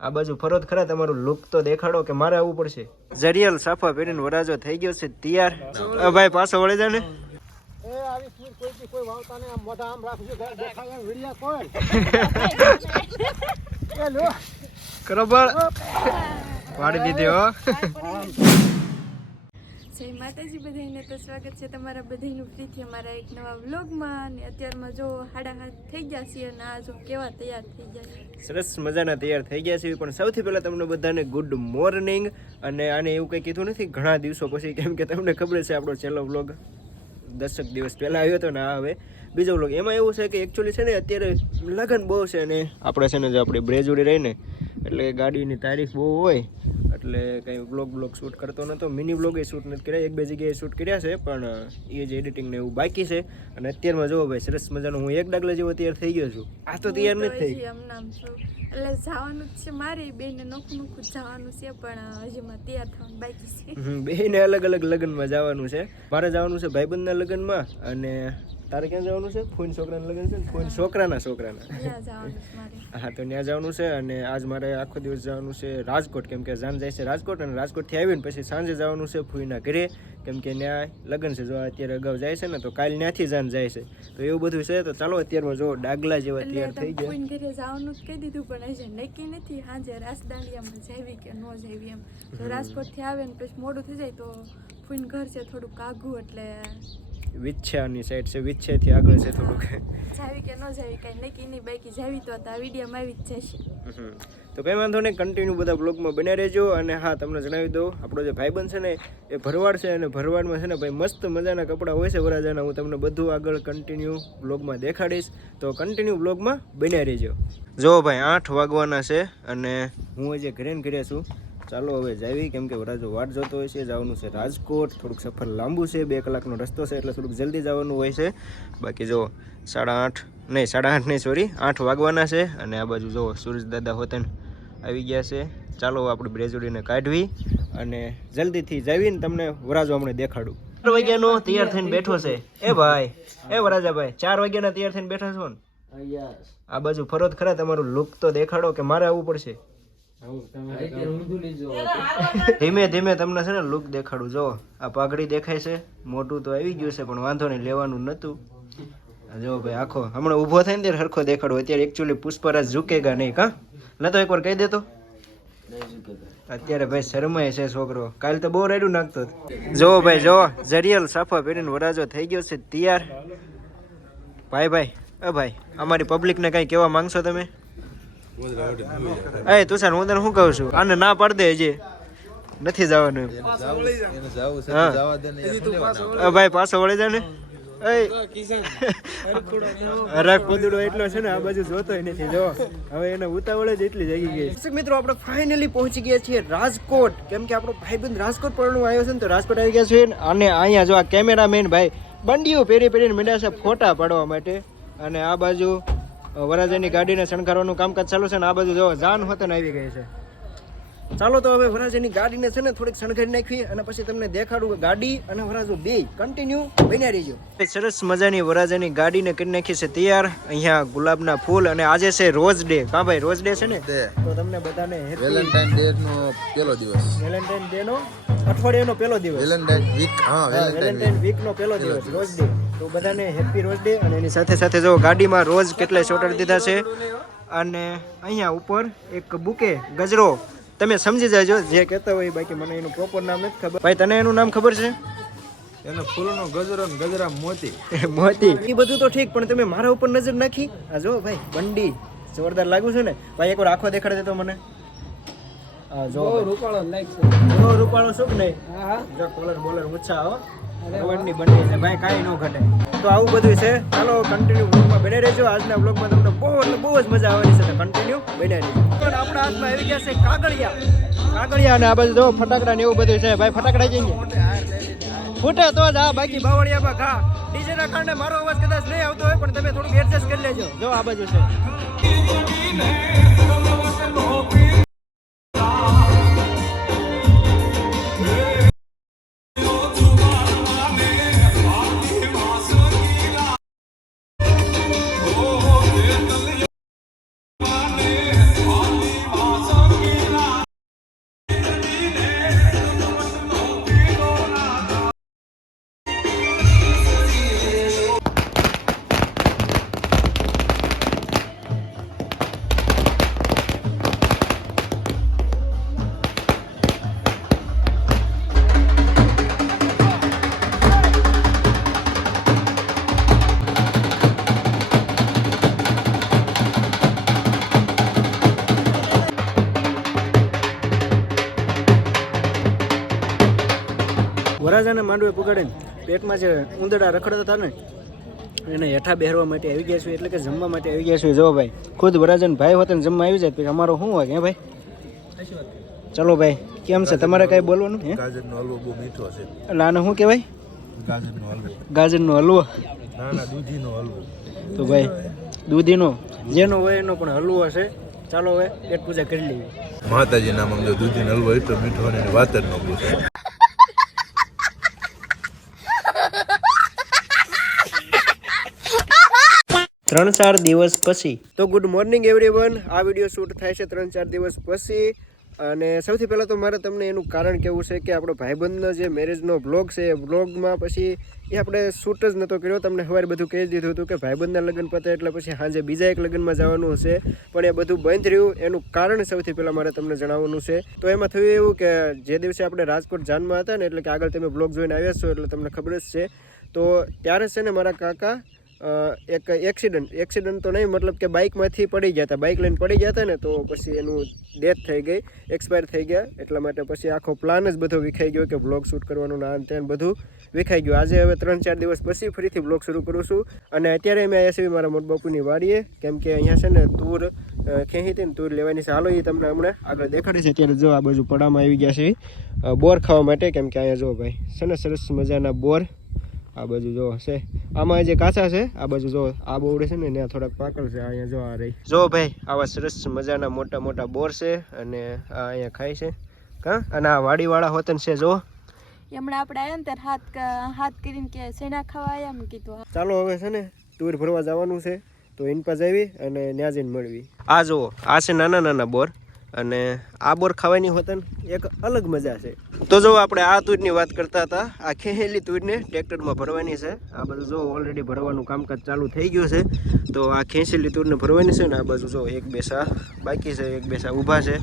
આ બાજુ ફરો ખરા તમારું લુક તો દેખાડો કે મારે આવવું પડશે. જરિયલ સાફા પહેરીને વરાજો થઈ ગયો છે તૈયાર. ભાઈ પાછો વળે જાને. બરોબર વાળી દીધી હો. જય માતાજી બધાને તો સ્વાગત છે તમારા બધાનું ફરીથી અમારા એક નવા વ્લોગમાં. અને અત્યારમાં જો હાડા હાથ થઈ ગયા છીએ અને આ જો કેવા તૈયાર થઈ ગયા સરસ મજાના તૈયાર થઈ ગયા છે. પણ સૌથી પહેલાં તમને બધાને ગુડ મોર્નિંગ અને આને એવું કંઈ કીધું નથી, ઘણા દિવસો પછી કેમ કે તમને ખબર છે આપણો છેલ્લો વ્લોગ દસક દિવસ પહેલાં આવ્યો હતો ને આ હવે. બીજો વ્લોગ એમાં એવું છે કે એકચ્યુઅલી છે ને અત્યારે લગન બહુ છે ને આપણે છે ને જો આપણે બ્રેજુડી રહીને એટલે ગાડીની તારીખ બહુ હોય. એટલે કંઈ બ્લોગ બ્લોગ શૂટ કરતો નહોતો. મિની બ્લોગે શૂટ નથી કર્યા. એક બે જગ્યાએ શૂટ કર્યા છે પણ એ જ એડિટિંગ ને એવું બાકી છે. અને અત્યારમાં જોવો ભાઈ સરસ મજાનો હું એક ડાગલા જેવો તૈયાર થઈ ગયો છું. આ તો તૈયાર નથી થઈ. એટલે જવાનું છે. મારે બેને નોખું નોખું જવાનું છે પણ હજી માં તૈયાર થવાનું બાકી છે. બેને અલગ અલગ લગ્નમાં જવાનું છે. મારે જવાનું છે ભાઈબંધના લગ્નમાં અને તારે ક્યાં જવાનું છે? ફોઈન છોકરાના લગ્ન છે ને? ફોઈન છોકરાના છોકરાના. હા તો ત્યાં જવાનું છે અને આજ મારે આખો દિવસ જવાનું છે રાજકોટ. કેમ કે જાન જાય છે રાજકોટ અને રાજકોટથી આવીને પછી સાંજે જવાનું છે ફૂઈના ઘરે. કેમ કે ત્યાં લગ્ન છે. જો અત્યારે અગાઉ જાય છે ને તો કાલ ત્યાંથી જાન જાય છે. તો એવું બધું છે. તો ચાલો અત્યારમાં જો ડાગલા જેવા તૈયાર થઈ ગયા. ફોઈન ઘરે જવાનું કહી દીધું પણ હજી નક્કી નથી. હાજે રાજદાંડિયામાં જઈવી કે ન જઈવી એમ. જો રાજકોટથી આવે ને પછી મોડું થઈ જાય તો ફોઈન ઘર છે થોડું કાગું એટલે વિચ્છાની સાઈડ છે વિચ્છેથી આગળ છે થોડુંક. જાવી કે ન જાવી કાંઈ નક્કી નહીં બાકી જાવી તો આ વિડીયોમાં આવી જ જશે. તો કંઈ વાંધો નહીં કન્ટિન્યુ બધા બ્લોગમાં બને રહેજો અને હા તમને જણાવી દઉં આપણો જે ભાઈબંધ છે ને એ ભરવાડ છે અને ભરવાડમાં છે ને ભાઈ મસ્ત મજાના કપડાં હોય છે વરાજાના હું તમને બધું આગળ કન્ટિન્યુ બ્લોગમાં દેખાડીશ. તો કન્ટિન્યુ બ્લોગમાં બન્યા રહેજો. જો ભાઈ આઠ વાગવાના છે અને હું જે ઘરે ઘરે છું. ચાલો હવે જાવી કેમ કે વરાજો વાટ જોતો હોય છે જવાનું છે રાજકોટ. થોડુંક સફર લાંબુ છે બે કલાકનો રસ્તો છે એટલે થોડુંક જલ્દી જવાનું હોય છે. બાકી જો સાડા આઠ નહીં સાડા આઠ નહીં સોરી આઠ વાગવાના છે અને આ બાજુ જુઓ સૂરજદાદા હોતન આવી ગયા છે. ચાલો આપણે બ્રેજોડીને કાઢવી અને જલ્દીથી જાવીને તમને વરાજો હમણાં દેખાડું. ચાર વાગ્યાનો તૈયાર થઈને બેઠો છે. એ ભાઈ એ વરાજાભાઈ ચાર વાગ્યાના તૈયાર થઈને બેઠા છો ને? આ બાજુ ફરત ખરા તમારું લુક તો દેખાડો કે મારે આવવું પડશે? ધીમે ધીમે તમને છે ને લુક દેખાડું. જો આ પાઘડી દેખાય છે. મોટું તો આવી ગયું છે પણ વાંધો નહીં લેવાનું નતું જો ભાઈ આખો. હમણાં ઊભો થાય ને ત્યારે હરખો દેખાડું. અત્યારે એકચ્યુઅલી પુષ્પરાજ ઝૂકેગા નહીં કા? ન તો એકવાર કહી દેતો અત્યારે ભાઈ શરમાય છે છોકરો. કાલ તો બહુ રેડું નાખતો. જો ભાઈ જો જરિયલ સાફા પહેરીને વરાજો થઈ ગયો છે તૈયાર. ભાઈ ભાઈ અ ભાઈ અમારી પબ્લિકને કઈ કહેવા માંગશો તમે? એ, તુષાર, હું તને શું કહું છું? આને ના પાડ દે હજી. નથી જવાનું એમ. ભાઈ, પાછો વળી જાય ને. હરાક એટલો છે ને, આ બાજુ જોતોય નથી, જો. હવે એને ઉતાવળ જ એટલી જગી ગઈ. મિત્રો, આપણે ફાઇનલી પહોંચી ગયા છીએ રાજકોટ. કેમ આપણો ભાઈબંધ રાજકોટ પરણું આવ્યો છે ને તો રાજકોટ આવી ગયા છે. અને અહીંયા જો આ કેમેરામેન ભાઈ, બંડીઓ પહેરી પહેરીને મીંડ્યા છે ફોટા પાડવા માટે. અને આ બાજુ વરાજાની ગાડીને શણગારવાનું કામકાજ ચાલુ છે ને આ બધું જો જાન હોતન આવી ગઈ છે. ચાલો તો હવે વરાજાની ગાડીને છે ને થોડીક શણગારી નાખવી અને પછી તમને દેખાડું કે ગાડી અને વરાજો બે કન્ટિન્યુ બન્યા રહીજો. સરસ મજાની વરાજાની ગાડીને કરી નાખી છે તૈયાર. અહીંયા ગુલાબના ફૂલ અને આજે છે રોજ ડે. કા ભાઈ રોજ ડે છે ને? તો તમને બધાને વેલેન્ટાઇન ડે નો પેલો દિવસ. વેલેન્ટાઇન ડે નો અઠવાડિયાનો પહેલો દિવસ. વેલેન્ટાઇન વીક હા વેલેન્ટાઇન વેલેન્ટાઇન વીક નો પહેલો દિવસ. રોજ ડે. તો બધાને હેપી રોઝ ડે અને એની સાથે સાથે જો ગાડીમાં રોજ કેટલાય શોટર દીધા છે. અને અહીંયા ઉપર એક બુકે ગજરો. તમે સમજી જાજો જે કહેતા હોય બાકી મને એનું પ્રોપર નામ નથી ખબર. ભાઈ તને એનું નામ ખબર છે? એનો ફૂલનો ગજરો ગજરા મોતી. મોતી. એ બધું તો ઠીક પણ તમે મારા ઉપર નજર નાખી. આ જો ભાઈ બંડી. જોરદાર લાગુ છે ને? ભાઈ એકવાર આખો દેખાડી દેતો મને. આ જો રૂપાળો લાઈક છે. રૂપાળો શું નહીં? હા જો કોલર બોલર ઊંચા હો. રવડની બની છે, ભાઈ કાંઈ ન ઘટે. તો આવું બધું છે. ચાલો કન્ટિન્યુ બ્લોગમાં બને રહેજો. આજના બ્લોગમાં તમને બહુ બહુ જ મજા આવવાની છે. કન્ટિન્યુ બને રહેજો. પણ આપણા હાથમાં આવી ગયા છે કાગળિયા. કાગળિયા અને આ બધું જો ફટાકડા ને એવું બધું છે. ભાઈ, ફટાકડા જઈએ. ફૂટે તો જ. આ બાકી બાવળિયામાં ઘા. ડીજે ના કારણે મારો અવાજ કદાચ નહીં આવતો હોય, પણ તમે થોડુંક એડજસ્ટ કરી લેજો. જો આ બાજુ છે. વરાજાને માંડવે પગાડીને પેટમાં જે ઉંદડા રખડતા હતા ને એને હેઠા બેહરવા માટે આવી ગયા છું એટલે કે જમવા માટે આવી ગયા છું જો ભાઈ ખુદ વરાજન ભાઈ હોત ને જમવા આવી જાય પછી અમારો શું હોય હે ભાઈ? ચલો ભાઈ કેમ છે? તમારે કાંઈ બોલવાનું હે? ગાજરનો હલવો બહુ મીઠો છે. એટલે આને શું કહેવાય? ગાજરનો હલવો. ગાજરનો હલવો. ના ના દૂધીનો હલવો. તો ભાઈ દૂધીનો જેનો હોય એનો પણ હલવો છે ચાલો હવે પેટ પૂજા કરી લઈએ. માતાજી નામ દૂધીનો હલવો એટલો મીઠો અને વાત જ ન પૂછે. ત્રણ ચાર દિવસ પછી. તો ગુડ મોર્નિંગ એવરીવન આ વીડિયો શૂટ થાય છે ત્રણ ચાર દિવસ પછી. અને સૌથી પહેલાં તો મારે તમને એનું કારણ કેવું છે કે આપણો ભાઈબંધનો જે મેરેજનો બ્લોગ છે, એ બ્લોગમાં પછી એ આપણે શૂટ જ નહોતો કર્યો. તમને સવારે બધું કહી દીધું હતું કે ભાઈબંધના લગ્ન પતે એટલે પછી સાંજે બીજા એક લગ્નમાં જવાનું હશે. પણ એ બધું બંધ રહ્યું. એનું કારણ સૌથી પહેલાં મારે તમને જણાવવાનું છે. તો એમાં થયું એવું કે જે દિવસે આપણે રાજકોટ જાનમાં હતા ને એટલે કે આગળ તમે બ્લોગ જોઈને આવ્યા છો એટલે તમને ખબર જ છે. તો ત્યારે છે ને મારા કાકા એક એક્સિડન્ટ એક્સિડન્ટ તો નહીં, મતલબ કે બાઇકમાંથી પડી ગયા હતા. બાઇક લઈને પડી ગયા હતા ને, તો પછી એનું ડેથ થઈ ગઈ એક્સપાયર થઈ ગયા. એટલા માટે પછી આખો પ્લાન જ બધો વિખાઈ ગયો કે બ્લોગ શૂટ કરવાનું ના તે બધું વિખાઈ ગયું. આજે હવે ત્રણ ચાર દિવસ પછી ફરીથી બ્લોગ શરૂ કરું છું. અને અત્યારે અમે આવ્યા છીએ મારા મોટ બાપુની વાડીએ. કેમ કે અહીંયા છે ને તૂર ખેંચી હતી ને, તૂર લેવાની છે. હાલો એ તમને હમણાં આગળ દેખાડે છે. અત્યારે જો આ બાજુ પડામાં આવી ગયા છે. બોર ખાવા માટે. કેમ કે અહીંયા જો ભાઈ, છે ને સરસ મજાના બોર. આ બાજુ જો છે આમાં જે કાચા છે આ બાજુ જો આ બોવડે છે ને ત્યાં થોડાક પાકળ છે અહીંયા જો આ રહી. જો ભાઈ આવા સરસ મજાના મોટા મોટા બોર છે અને આ અહીંયા ખાય છે. હા અને આ વાડીવાળા હોતન છે જો. હમણાં આપણે આવ્યા ને ત્યારે હાથ હાથ કરીને કે સેના ખાવા આવ્યા એમ કીધું. ચાલો હવે છે ને ટૂર ભરવા જવાનું છે તો ઇન પાસે આવી અને ત્યાં જઈને મળવી. આ જુઓ આ છે નાના નાના બોર અને આ બોર ખાવાની હોતન એક અલગ મજા છે. તો જો આપણે આ તુરની વાત કરતા હતા, આ ખેહેલી તુરને ટ્રેક્ટરમાં ભરવાની છે. આ બાજુ જો ઓલરેડી ભરવાનું કામકાજ ચાલુ થઈ ગયું છે, તો આ ખેંચેલી તુરને ભરવાની છે ને આ બાજુ જો એક બેસા બાકી છે, એક બેસા ઊભા છે.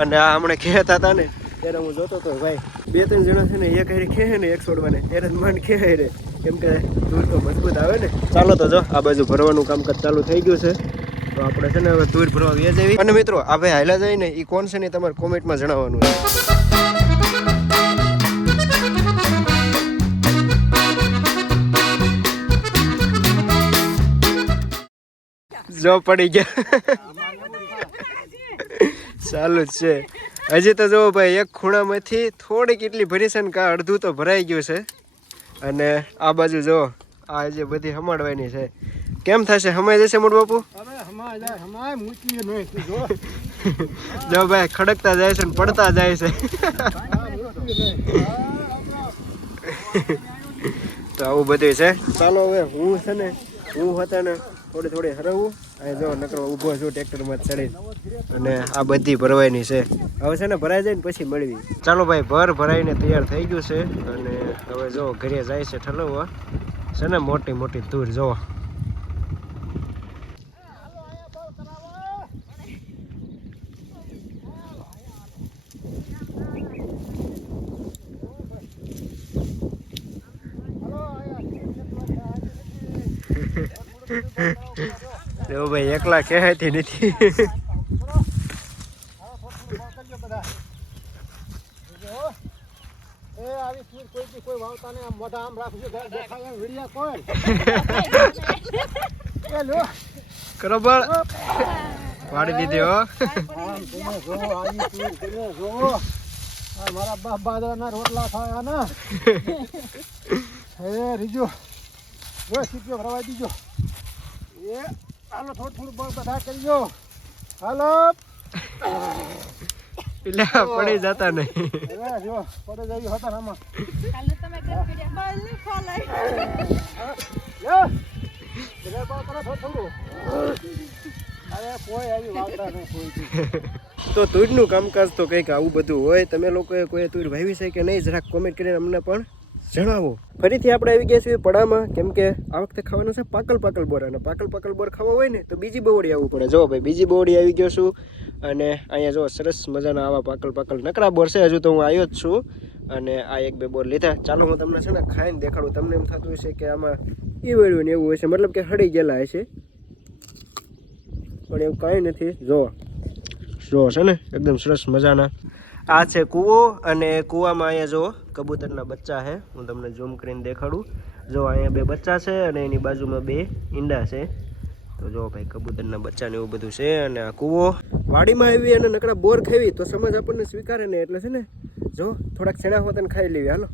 અને આ હમણાં ખેતા હતા ને, ત્યારે હું જોતો હતો ભાઈ, બે ત્રણ જણા છે ને, એક હારી ખેહે ને, એક છોડવાને. ત્યારે જ માંડ ખેહે રે. કેમ કે દૂર તો મજબૂત આવે ને. ચાલો તો જો, આ બાજુ ભરવાનું કામકાજ ચાલુ થઈ ગયું છે. તો આપણે છે ને હવે દૂર ભરવા વ્યાજ આવી. અને મિત્રો, આ ભાઈ જઈને જાય એ કોણ છે ને તમારે કોમેન્ટમાં જણાવવાનું છે. જો પડી ગયા. ચાલુ જ છે. હજી તો જુઓ ભાઈ એક ખૂણામાંથી થોડીક એટલી ભરી છે ને કા અડધું તો ભરાઈ ગયું છે. અને આ બાજુ જુઓ આ જે બધી હમાડવાની છે. કેમ થશે? હમાઈ જશે મોટ બાપુ? જો ભાઈ ખડકતા જાય છે ને પડતા જાય છે. તો આવું બધું છે. ચાલો હવે હું છે ને હું હતા ને થોડી થોડી હરવું. અહીં જો નકરો ઊભો છું, ટ્રેક્ટરમાં ચડી અને આ બધી ભરવાની છે. હવે છે ને ભરાઈ જાય ને પછી મળવી. ચાલો ભાઈ, ભર ભરાઈને તૈયાર થઈ ગયું છે. અને હવે જો ઘરે જાય છે ઠલવવા. છે ને મોટી મોટી તૂર જો જો ભાઈ એકલા કહેતી નથી એ આવી સૂર કોઈથી કોઈ વાવતા નહીં આમ મોઢા આમ રાખજો ઘરે દેખાય એમ ભાઈ કોઈ કહેતી નથી. બરોબર. વાળી દીધી હો. મારા બાપ બાદરાના રોટલા ખાયા ને હે રીજો જો સીટીઓ ભરવા દીજો એ હાલો થોડું થોડું બળ બધા કરજો હાલો. એટલે પડી જતા નહીં. જો પડે જઈ હતા આમાં. કાલે તમે ખોલાય થોડું થોડું. અરે કોઈ આવી વાવતા નહીં કોઈ તો તુરનું કામકાજ તો કંઈક આવું બધું હોય. તમે લોકોએ કોઈ તુર ભાવી છે કે નહીં? જરાક કોમેન્ટ કરીને અમને પણ. જણાવો. ફરીથી આપણે આવી ગયા છીએ પડામાં. કેમ કે આ વખતે ખાવાનું છે પાકલ પાકલ બોર. અને પાકલ પાકલ બોર ખાવા હોય ને, તો બીજી બોવડી આવવું પડે. જો ભાઈ, બીજી બોવડી આવી ગયો છું. અને અહીંયા જો સરસ મજાના આવા પાકલ પાકલ નકરા બોર છે. હજુ તો હું આવ્યો જ છું. અને આ એક બે બોર લીધા. ચાલો હું તમને છે ને ખાઈને દેખાડું. તમને એમ થતું હશે કે આમાં ઈવડ્યું ને એવું હશે. મતલબ કે હળી ગયેલા હશે. પણ એવું કાંઈ નથી. જો જો છે ને, એકદમ સરસ મજાના આ છે કૂવો અને કૂવામાં અહીંયા જો કબૂતરના બચ્ચા છે. હું તમને ઝૂમ કરીને દેખાડું. જો અહીંયા બે બચ્ચા છે અને એની બાજુમાં બે ઈંડા છે. તો જો ભાઈ, કબૂતરના બચ્ચાને એવું બધું છે અને આ કૂવો. વાડીમાં આવી અને નકડા બોર ખાવી તો સમજ આપણને સ્વીકારે ને એટલે છે ને, જો થોડાક છેણા હોતને ખાઈ લેવી, હાલો.